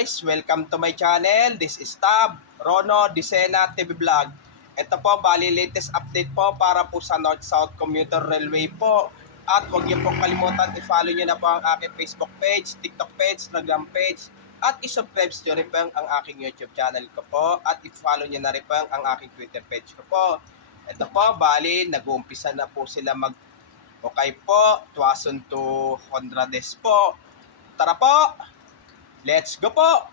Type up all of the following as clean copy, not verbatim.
guys, welcome to my channel. This is Tab, Rono Dicena TV Vlog. Ito po, bali latest update po para po sa North-South Commuter Railway po. At huwag niyo pong kalimutan, i-follow niyo na po ang aking Facebook page, TikTok page, Instagram page. At i-subscribe niyo rin po ang aking YouTube channel ko po. At i-follow niyo na rin po ang aking Twitter page ko po. Ito po, bali, nag-uumpisa na po sila okay po, tuwason to Honrades po. Tara po! Let's go po!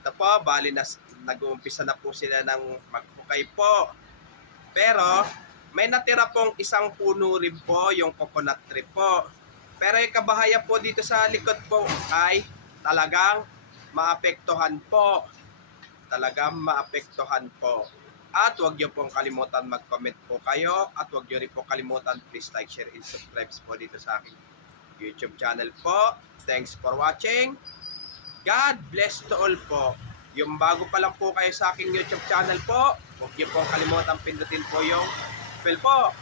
Ito po, bali nag-uumpisa na po sila ng magpukay po. Pero may natira pong isang puno rin po, yung coconut tree po. Pero yung kabahaya po dito sa likod po ay talagang maapektuhan po. Talagang maapektuhan po. At huwag niyo pong kalimutan mag-comment po kayo. At huwag niyo rin po kalimutan, please like, share, and subscribe po dito sa aking YouTube channel po. Thanks for watching. God bless to all po. Yung bago pa lang po kayo sa aking YouTube channel po, huwag niyo pong kalimutan pindutin po yung bell po